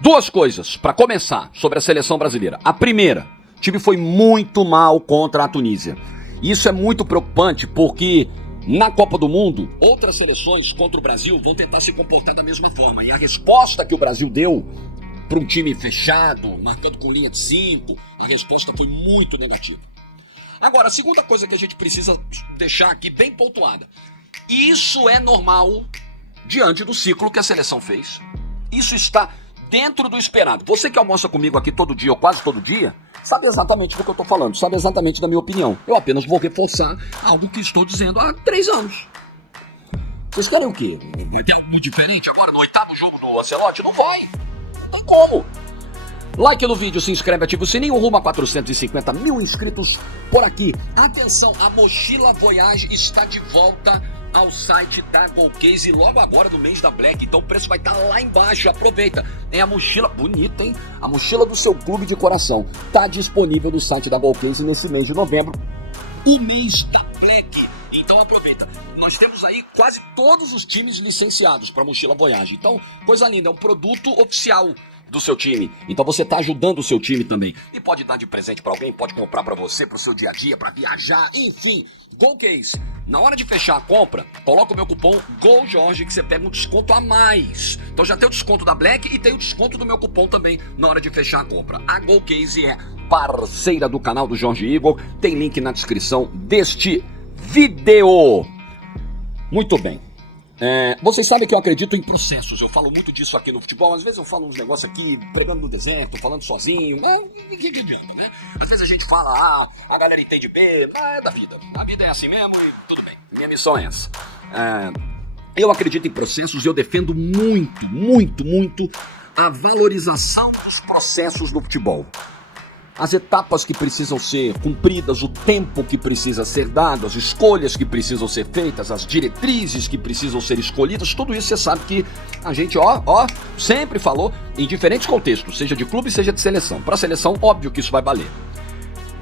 Duas coisas para começar sobre a seleção brasileira. A primeira, o time foi muito mal contra a Tunísia. Isso é muito preocupante porque na Copa do Mundo, outras seleções contra o Brasil vão tentar se comportar da mesma forma. E a resposta que o Brasil deu para um time fechado, marcando com linha de 5, a resposta foi muito negativa. Agora, a segunda coisa que a gente precisa deixar aqui bem pontuada. Isso é normal diante do ciclo que a seleção fez. Isso está dentro do esperado. Você que almoça comigo aqui todo dia ou quase todo dia, sabe exatamente do que eu estou falando, sabe exatamente da minha opinião. Eu apenas vou reforçar algo que estou dizendo há 3 anos. Vocês querem o quê? Vai ter algo diferente agora no 8º jogo do Ancelotti? Não vai. Não tem como. Like no vídeo, se inscreve, ativa o sininho, rumo a 450 mil inscritos por aqui. Atenção, a Mochila Voyage está de volta ao site da Golcase logo agora no mês da Black, então o preço vai estar lá embaixo, aproveita. É a mochila, bonita, hein? A mochila do seu clube de coração, tá disponível no site da Golcase nesse mês de novembro, o mês da Black, então aproveita. Nós temos aí quase todos os times licenciados para Mochila Voyage, então coisa linda, é um produto oficial do seu time, então você tá ajudando o seu time também, e pode dar de presente para alguém, pode comprar para você, pro seu dia a dia, para viajar, enfim. Golcase, na hora de fechar a compra, coloca o meu cupom GOLJORGE que você pega um desconto a mais. Então já tem o desconto da Black e tem o desconto do meu cupom também na hora de fechar a compra. A Golcase é parceira do canal do Jorge Igor, tem link na descrição deste vídeo. Muito bem. Vocês sabem que eu acredito em processos, eu falo muito disso aqui no futebol, às vezes eu falo uns negócios aqui, pregando no deserto, falando sozinho, ninguém adianta, né? Às vezes a gente fala, a galera entende bem, é da vida, a vida é assim mesmo e tudo bem, minha missão é essa. Eu acredito em processos e eu defendo muito a valorização dos processos no futebol. As etapas que precisam ser cumpridas, o tempo que precisa ser dado, as escolhas que precisam ser feitas, as diretrizes que precisam ser escolhidas, tudo isso você sabe que a gente, sempre falou em diferentes contextos, seja de clube, seja de seleção. Para a seleção, óbvio que isso vai valer.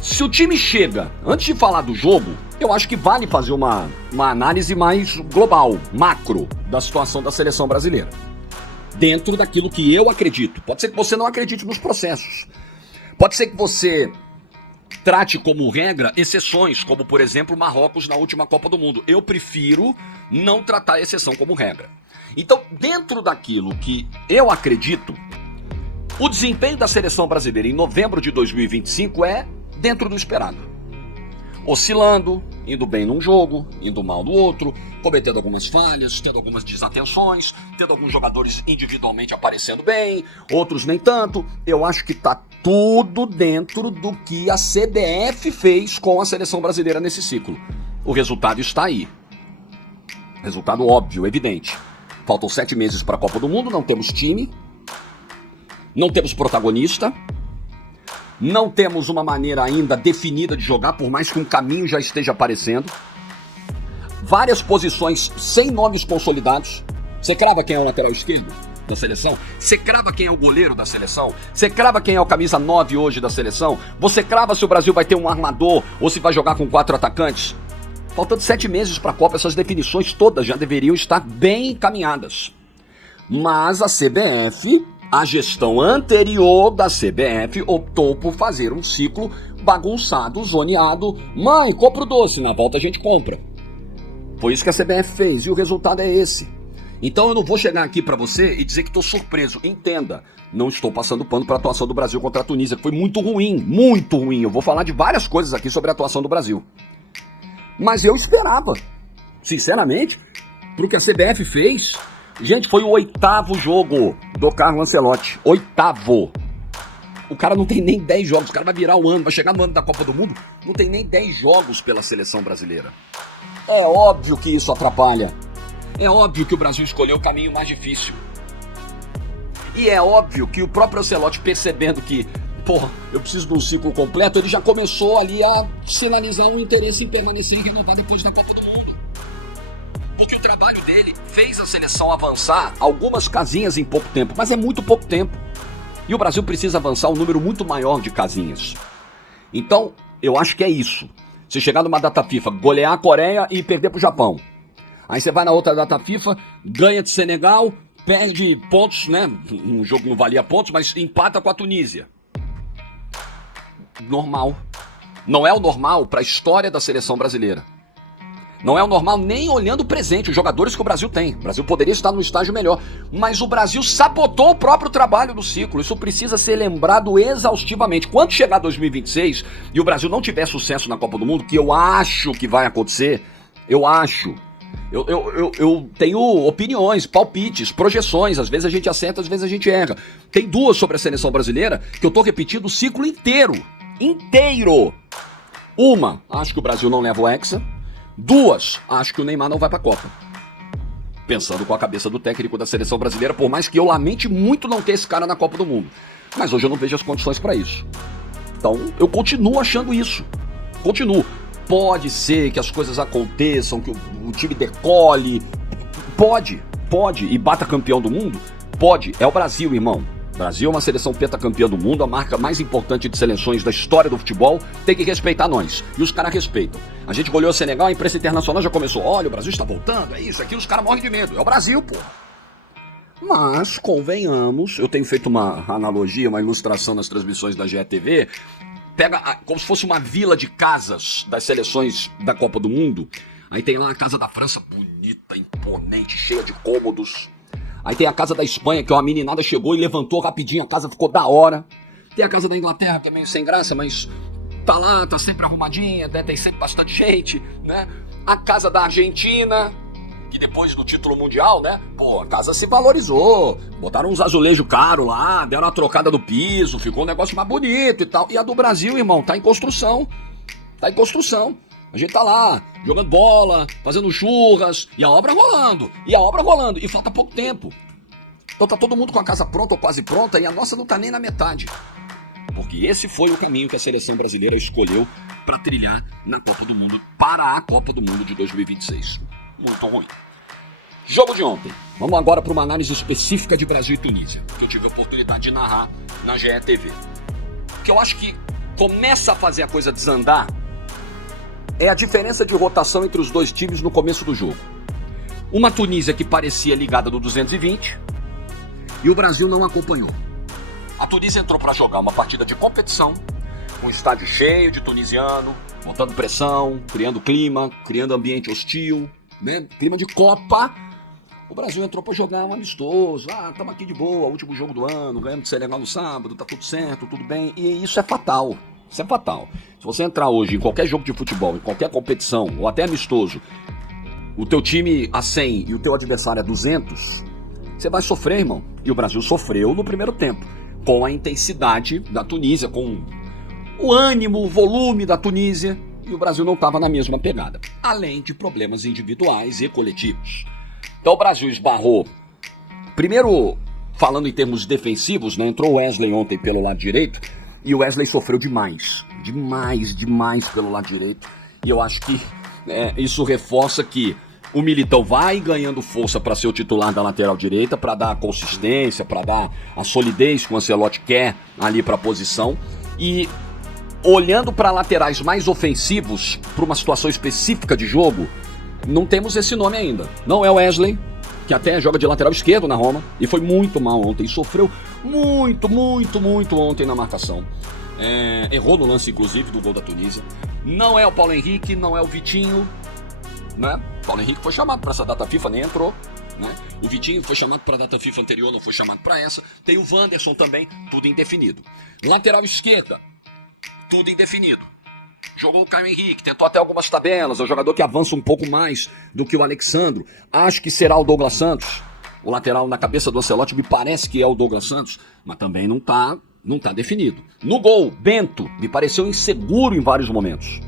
Se o time chega, antes de falar do jogo, eu acho que vale fazer uma análise mais global, macro, da situação da seleção brasileira. Dentro daquilo que eu acredito. Pode ser que você não acredite nos processos. Pode ser que você trate como regra exceções, como por exemplo Marrocos na última Copa do Mundo. Eu prefiro não tratar a exceção como regra. Então, dentro daquilo que eu acredito, o desempenho da seleção brasileira em novembro de 2025 é dentro do esperado. Oscilando, indo bem num jogo, indo mal no outro, cometendo algumas falhas, tendo algumas desatenções, tendo alguns jogadores individualmente aparecendo bem, outros nem tanto. Eu acho que tá tudo dentro do que a CBF fez com a seleção brasileira nesse ciclo. O resultado está aí. Resultado óbvio, evidente. Faltam 7 meses para a Copa do Mundo, não temos time, não temos protagonista, não temos uma maneira ainda definida de jogar, por mais que um caminho já esteja aparecendo. Várias posições sem nomes consolidados. Você crava quem é o lateral esquerdo da seleção? Você crava quem é o goleiro da seleção? Você crava quem é o camisa 9 hoje da seleção? Você crava se o Brasil vai ter um armador ou se vai jogar com 4 atacantes? Faltando 7 meses para a Copa, essas definições todas já deveriam estar bem encaminhadas. Mas a CBF... A gestão anterior da CBF optou por fazer um ciclo bagunçado, zoneado. Mãe, compra o doce, na volta a gente compra. Foi isso que a CBF fez e o resultado é esse. Então eu não vou chegar aqui pra você e dizer que estou surpreso. Entenda, não estou passando pano para a atuação do Brasil contra a Tunísia, que foi muito ruim, muito ruim. Eu vou falar de várias coisas aqui sobre a atuação do Brasil. Mas eu esperava, sinceramente, pro que a CBF fez... Gente, foi o 8º jogo do Carlo Ancelotti. 8º. O cara não tem nem 10 jogos. O cara vai virar o ano, vai chegar no ano da Copa do Mundo. Não tem nem 10 jogos pela seleção brasileira. É óbvio que isso atrapalha. É óbvio que o Brasil escolheu o caminho mais difícil. E é óbvio que o próprio Ancelotti, percebendo que, eu preciso de um ciclo completo, ele já começou ali a sinalizar um interesse em permanecer e renovar depois da Copa do Mundo. Porque o trabalho dele fez a seleção avançar algumas casinhas em pouco tempo, mas é muito pouco tempo. E o Brasil precisa avançar um número muito maior de casinhas. Então, eu acho que é isso. Você chegar numa data FIFA, golear a Coreia e perder pro Japão. Aí você vai na outra data FIFA, ganha de Senegal, perde pontos, né? Um jogo que não valia pontos, mas empata com a Tunísia. Normal. Não é o normal para a história da seleção brasileira. Não é o normal nem olhando o presente, os jogadores que o Brasil tem. O Brasil poderia estar num estágio melhor, mas o Brasil sabotou o próprio trabalho do ciclo. Isso precisa ser lembrado exaustivamente. Quando chegar 2026 e o Brasil não tiver sucesso na Copa do Mundo, que eu acho que vai acontecer, eu tenho opiniões, palpites, projeções, às vezes a gente acerta, às vezes a gente erra. Tem duas sobre a seleção brasileira que eu tô repetindo o ciclo inteiro. Uma, acho que o Brasil não leva o Hexa. Duas, acho que o Neymar não vai pra Copa. Pensando com a cabeça do técnico da seleção brasileira, por mais que eu lamente muito não ter esse cara na Copa do Mundo. Mas hoje eu não vejo as condições pra isso. Então, eu continuo achando isso. Continuo. Pode ser que as coisas aconteçam, que o time decole. Pode. E bata campeão do mundo? Pode. É o Brasil, irmão. O Brasil é uma seleção pentacampeã do mundo, a marca mais importante de seleções da história do futebol, tem que respeitar nós. E os caras respeitam. A gente olhou o Senegal, a imprensa internacional já começou, olha, o Brasil está voltando, é isso, aqui os caras morrem de medo. É o Brasil, pô. Mas, convenhamos, eu tenho feito uma analogia, uma ilustração nas transmissões da GETV, pega como se fosse uma vila de casas das seleções da Copa do Mundo, aí tem lá a casa da França, bonita, imponente, cheia de cômodos. Aí tem a casa da Espanha, que uma meninada chegou e levantou rapidinho, a casa ficou da hora. Tem a casa da Inglaterra, que é meio sem graça, mas tá lá, tá sempre arrumadinha, né? Tem sempre bastante gente, né? A casa da Argentina, que depois do título mundial, né? Pô, a casa se valorizou. Botaram uns azulejos caros lá, deram uma trocada do piso, ficou um negócio mais bonito e tal. E a do Brasil, irmão, tá em construção. Tá em construção. A gente tá lá, jogando bola, fazendo churras, e a obra rolando, e falta pouco tempo. Então tá todo mundo com a casa pronta ou quase pronta, e a nossa não tá nem na metade. Porque esse foi o caminho que a seleção brasileira escolheu para trilhar na Copa do Mundo, para a Copa do Mundo de 2026. Muito ruim. Jogo de ontem. Vamos agora para uma análise específica de Brasil e Tunísia, que eu tive a oportunidade de narrar na GETV. O que eu acho que começa a fazer a coisa desandar é a diferença de rotação entre os dois times no começo do jogo. Uma Tunísia que parecia ligada do 220 e o Brasil não acompanhou. A Tunísia entrou para jogar uma partida de competição, com o estádio cheio de tunisiano, botando pressão, criando clima, criando ambiente hostil, né? Clima de Copa. O Brasil entrou para jogar um amistoso. Estamos aqui de boa, último jogo do ano, ganhamos de Senegal no sábado, tá tudo certo, tudo bem. E isso é fatal. Isso é fatal. Se você entrar hoje em qualquer jogo de futebol, em qualquer competição, ou até amistoso, o teu time a 100 e o teu adversário a 200, você vai sofrer, irmão. E o Brasil sofreu no primeiro tempo, com a intensidade da Tunísia, com o ânimo, o volume da Tunísia, e o Brasil não estava na mesma pegada. Além de problemas individuais e coletivos. Então o Brasil esbarrou. Primeiro, falando em termos defensivos, né, entrou o Wesley ontem pelo lado direito, e o Wesley sofreu demais pelo lado direito. E eu acho que isso reforça que o Militão vai ganhando força para ser o titular da lateral direita, para dar a consistência, para dar a solidez que o Ancelotti quer ali para a posição. E olhando para laterais mais ofensivos, para uma situação específica de jogo, não temos esse nome ainda. Não é o Wesley, que até joga de lateral esquerdo na Roma, e foi muito mal ontem, sofreu muito ontem na marcação. Errou no lance, inclusive, do gol da Tunísia. Não é o Paulo Henrique, não é o Vitinho, né? O Paulo Henrique foi chamado para essa data FIFA, nem entrou, né? O Vitinho foi chamado para a data FIFA anterior, não foi chamado para essa. Tem o Wanderson também, tudo indefinido. Lateral esquerda, tudo indefinido. Jogou o Caio Henrique, tentou até algumas tabelas, é um jogador que avança um pouco mais do que o Alexandro. Acho que será o Douglas Santos. O lateral na cabeça do Ancelotti me parece que é o Douglas Santos, mas também não tá definido. No gol, Bento me pareceu inseguro em vários momentos.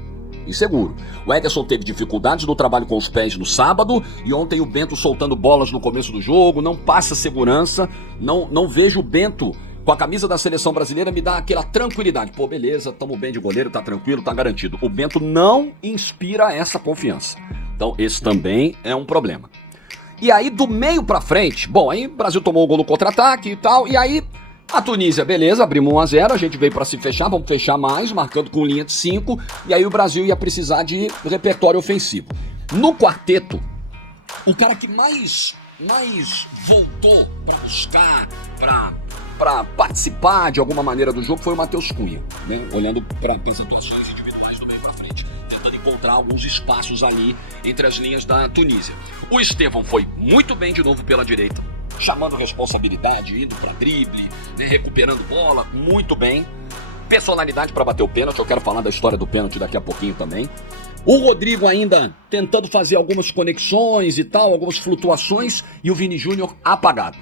Inseguro. O Ederson teve dificuldades no trabalho com os pés no sábado, e ontem o Bento soltando bolas no começo do jogo, não passa segurança, não vejo o Bento com a camisa da seleção brasileira, me dá aquela tranquilidade. Pô, beleza, tamo bem de goleiro, tá tranquilo, tá garantido. O Bento não inspira essa confiança. Então esse também é um problema. E aí do meio pra frente, bom, aí o Brasil tomou o gol no contra-ataque e tal, e aí a Tunísia, beleza, abrimos 1-0, a gente veio pra se fechar, vamos fechar mais, marcando com linha de 5, e aí o Brasil ia precisar de repertório ofensivo. No quarteto, o cara que mais mas voltou para buscar, para participar de alguma maneira do jogo foi o Matheus Cunha, né? Olhando para as atuações individuais do meio para frente, tentando encontrar alguns espaços ali entre as linhas da Tunísia. O Estevão foi muito bem de novo pela direita, chamando responsabilidade, indo para drible, né? Recuperando bola, muito bem. Personalidade para bater o pênalti, eu quero falar da história do pênalti daqui a pouquinho também. O Rodrigo ainda tentando fazer algumas conexões e tal, algumas flutuações, e o Vini Júnior apagado.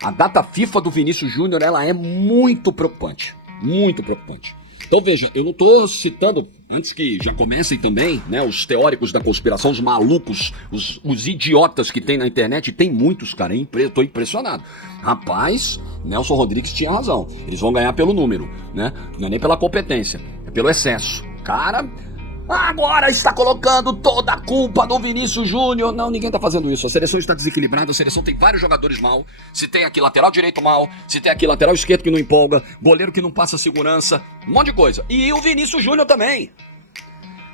A data FIFA do Vinícius Júnior, ela é muito preocupante, muito preocupante. Então veja, eu não estou citando, antes que já comecem também, né, os teóricos da conspiração, os malucos, os idiotas que tem na internet, e tem muitos, cara, estou impressionado. Rapaz, Nelson Rodrigues tinha razão, eles vão ganhar pelo número, né, não é nem pela competência, é pelo excesso. Cara, agora está colocando toda a culpa do Vinícius Júnior. Não, ninguém está fazendo isso. A seleção está desequilibrada, a seleção tem vários jogadores mal. Se tem aqui lateral direito mal, se tem aqui lateral esquerdo que não empolga, goleiro que não passa segurança, um monte de coisa. E o Vinícius Júnior também,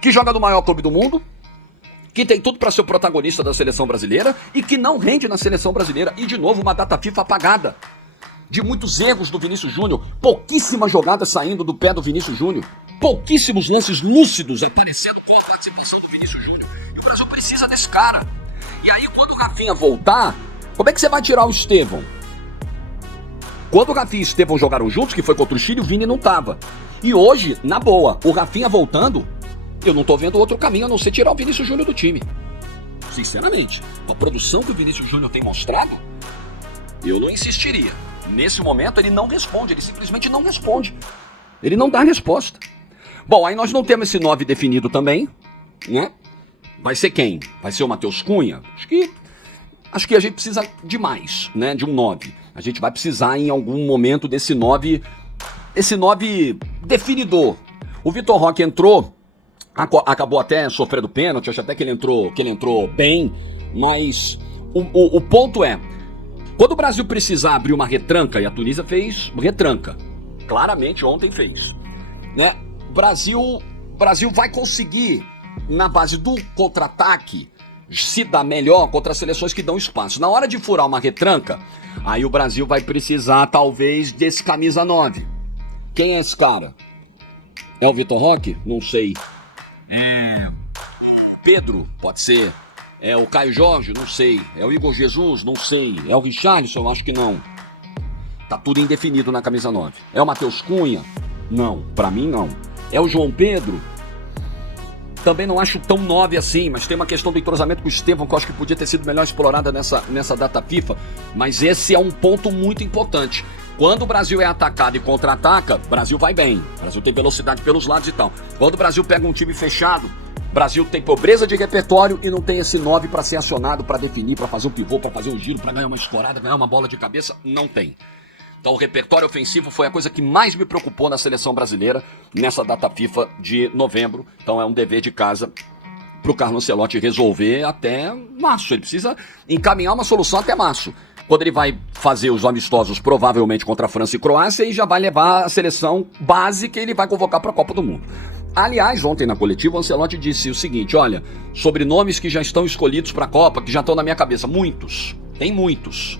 que joga no maior clube do mundo, que tem tudo para ser o protagonista da seleção brasileira e que não rende na seleção brasileira. E de novo uma data FIFA apagada de muitos erros do Vinícius Júnior, pouquíssimas jogadas saindo do pé do Vinícius Júnior, pouquíssimos lances lúcidos aparecendo com a participação do Vinícius Júnior. E o Brasil precisa desse cara. E aí, quando o Rafinha voltar, como é que você vai tirar o Estevão? Quando o Rafinha e o Estevão jogaram juntos, que foi contra o Chile, o Vini não tava. E hoje, na boa, o Rafinha voltando, eu não tô vendo outro caminho a não ser tirar o Vinícius Júnior do time. Sinceramente, com a produção que o Vinícius Júnior tem mostrado, eu não insistiria. Nesse momento, ele não responde, ele simplesmente não responde. Ele não dá resposta. Bom, aí nós não temos esse 9 definido também, né? Vai ser quem? Vai ser o Matheus Cunha? Acho que a gente precisa de mais, né? De um 9. A gente vai precisar em algum momento desse 9 definidor. O Vitor Roque entrou, acabou até sofrendo pênalti, acho até que ele entrou bem, mas o ponto é, quando o Brasil precisar abrir uma retranca, e a Tunísia fez retranca, claramente ontem fez, né? Brasil vai conseguir, na base do contra-ataque, se dar melhor contra as seleções que dão espaço. Na hora de furar uma retranca, aí o Brasil vai precisar, talvez, desse camisa 9. Quem é esse cara? É o Vitor Roque? Não sei. Pedro? Pode ser. É o Caio Jorge? Não sei. É o Igor Jesus? Não sei. É o Richarlison? Eu acho que não. Tá tudo indefinido na camisa 9. É o Matheus Cunha? Não, pra mim não. É o João Pedro? Também não acho tão 9 assim, mas tem uma questão do entrosamento com o Estevão que eu acho que podia ter sido melhor explorada nessa data FIFA, mas esse é um ponto muito importante. Quando o Brasil é atacado e contra-ataca, o Brasil vai bem. O Brasil tem velocidade pelos lados e tal. Quando o Brasil pega um time fechado, o Brasil tem pobreza de repertório e não tem esse 9 para ser acionado, para definir, para fazer um pivô, para fazer um giro, para ganhar uma escorada, ganhar uma bola de cabeça. Não tem. Então o repertório ofensivo foi a coisa que mais me preocupou na seleção brasileira nessa data FIFA de novembro. Então é um dever de casa para o Carlo Ancelotti resolver até março. Ele precisa encaminhar uma solução até março, quando ele vai fazer os amistosos provavelmente contra a França e Croácia e já vai levar a seleção base que ele vai convocar para a Copa do Mundo. Aliás, ontem na coletiva o Ancelotti disse o seguinte, olha, sobre nomes que já estão escolhidos para a Copa, que já estão na minha cabeça, muitos, tem muitos,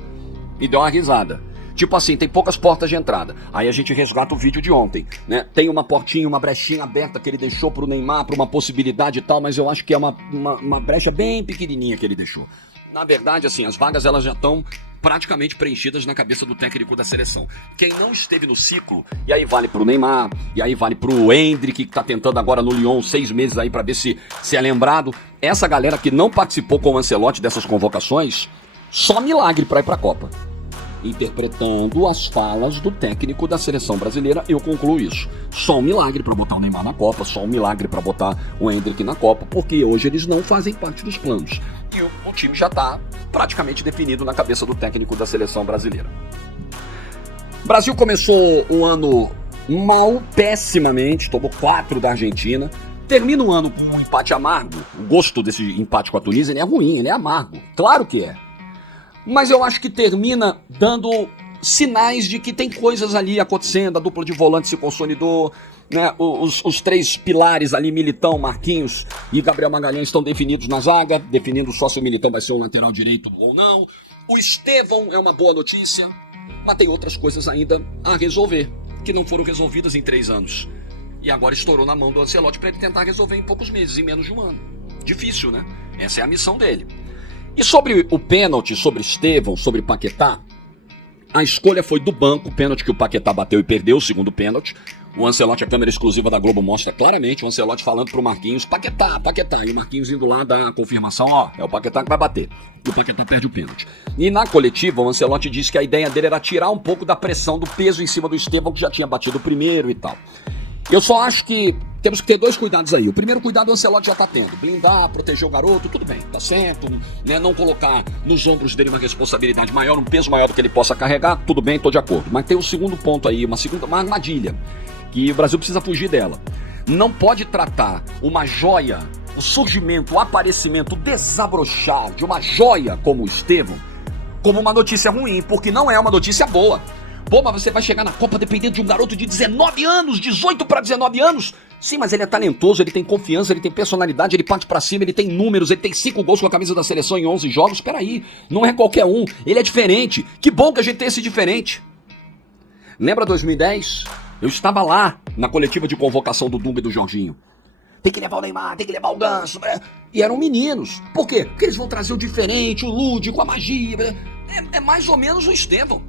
e deu uma risada. Tipo assim, tem poucas portas de entrada. Aí a gente resgata o vídeo de ontem, né? Tem uma portinha, uma brechinha aberta que ele deixou pro Neymar, pra uma possibilidade e tal, mas eu acho que é uma brecha bem pequenininha que ele deixou. Na verdade, assim, as vagas elas já estão praticamente preenchidas na cabeça do técnico da seleção. Quem não esteve no ciclo, e aí vale pro Neymar, e aí vale pro Endrick, que tá tentando agora no Lyon 6 meses aí pra ver se é lembrado. Essa galera que não participou com o Ancelotti dessas convocações, só milagre pra ir pra Copa. Interpretando as falas do técnico da seleção brasileira, eu concluo isso. Só um milagre para botar o Neymar na Copa, só um milagre para botar o Endrick na Copa, porque hoje eles não fazem parte dos planos. E o time já está praticamente definido na cabeça do técnico da seleção brasileira. O Brasil começou um ano mal, pessimamente, tomou 4 da Argentina. Termina o ano com um empate amargo. O gosto desse empate com a Tunísia ele é ruim, ele é amargo. Claro que é. Mas eu acho que termina dando sinais de que tem coisas ali acontecendo, a dupla de volante se consolidou, né? Os três pilares ali, Militão, Marquinhos e Gabriel Magalhães, estão definidos na zaga, definindo só se o Militão vai ser o lateral direito ou não. O Estevão é uma boa notícia, mas tem outras coisas ainda a resolver, que não foram resolvidas em 3 anos. E agora estourou na mão do Ancelotti para ele tentar resolver em poucos meses, em menos de um ano. Difícil, né? Essa é a missão dele. E sobre o pênalti, sobre Estevão, sobre Paquetá, a escolha foi do banco, o pênalti que o Paquetá bateu e perdeu, o segundo pênalti. O Ancelotti, a câmera exclusiva da Globo mostra claramente o Ancelotti falando pro Marquinhos, Paquetá, Paquetá, e o Marquinhos indo lá dar a confirmação, ó, é o Paquetá que vai bater. E o Paquetá perde o pênalti. E na coletiva, o Ancelotti disse que a ideia dele era tirar um pouco da pressão, do peso em cima do Estevão, que já tinha batido o primeiro e tal. Eu só acho que temos que ter 2 cuidados aí. O primeiro cuidado o Ancelotti já tá tendo. Blindar, proteger o garoto, tudo bem, tá certo, né? Não colocar nos ombros dele uma responsabilidade maior, um peso maior do que ele possa carregar, tudo bem, tô de acordo. Mas tem o segundo ponto aí, uma armadilha, que o Brasil precisa fugir dela. Não pode tratar uma joia, o surgimento, o aparecimento, o desabrochar de uma joia como o Estevão, como uma notícia ruim, porque não é uma notícia boa. Pô, mas você vai chegar na Copa dependendo de um garoto de 19 anos, 18 para 19 anos? Sim, mas ele é talentoso, ele tem confiança, ele tem personalidade, ele parte pra cima, ele tem números, ele tem 5 gols com a camisa da seleção em 11 jogos. Peraí, não é qualquer um, ele é diferente. Que bom que a gente tem esse diferente. Lembra 2010? Eu estava lá na coletiva de convocação do Dunga e do Jorginho. Tem que levar o Neymar, tem que levar o Ganso. E eram meninos. Por quê? Porque eles vão trazer o diferente, o lúdico, a magia. É mais ou menos o Estevão.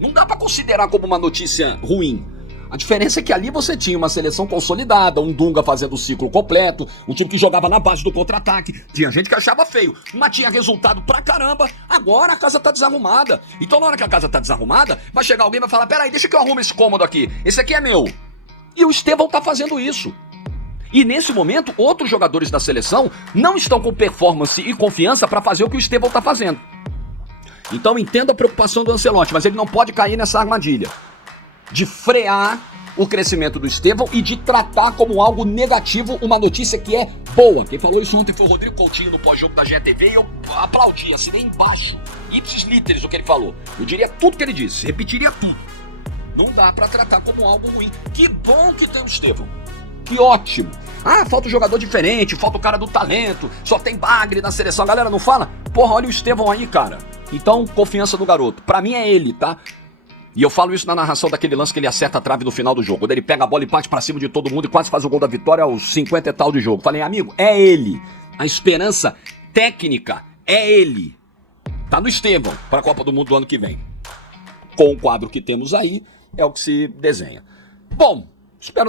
Não dá pra considerar como uma notícia ruim. A diferença é que ali você tinha uma seleção consolidada, um Dunga fazendo o ciclo completo, um time que jogava na base do contra-ataque. Tinha gente que achava feio, mas tinha resultado pra caramba. Agora a casa tá desarrumada. Então na hora que a casa tá desarrumada, vai chegar alguém e vai falar, peraí, deixa que eu arrumo esse cômodo aqui. Esse aqui é meu. E o Estevão tá fazendo isso. E nesse momento, outros jogadores da seleção não estão com performance e confiança pra fazer o que o Estevão tá fazendo. Então entenda a preocupação do Ancelotti, mas ele não pode cair nessa armadilha de frear o crescimento do Estevão e de tratar como algo negativo uma notícia que é boa. Quem falou isso ontem foi o Rodrigo Coutinho no pós-jogo da GTV e eu aplaudi, assinei embaixo, ipsis literis o que ele falou. Eu diria tudo que ele disse, repetiria tudo. Não dá pra tratar como algo ruim. Que bom que tem o Estevão. Que ótimo. Ah, falta um jogador diferente, falta o cara do talento, só tem bagre na seleção. A galera não fala? Porra, olha o Estevão aí, cara. Então, confiança no garoto. Pra mim é ele, tá? E eu falo isso na narração daquele lance que ele acerta a trave no final do jogo. Quando ele pega a bola e parte pra cima de todo mundo e quase faz o gol da vitória aos 50 e tal de jogo. Falei, amigo, é ele. A esperança técnica é ele. Tá no Estevão pra Copa do Mundo do ano que vem. Com o quadro que temos aí, é o que se desenha. Bom, espero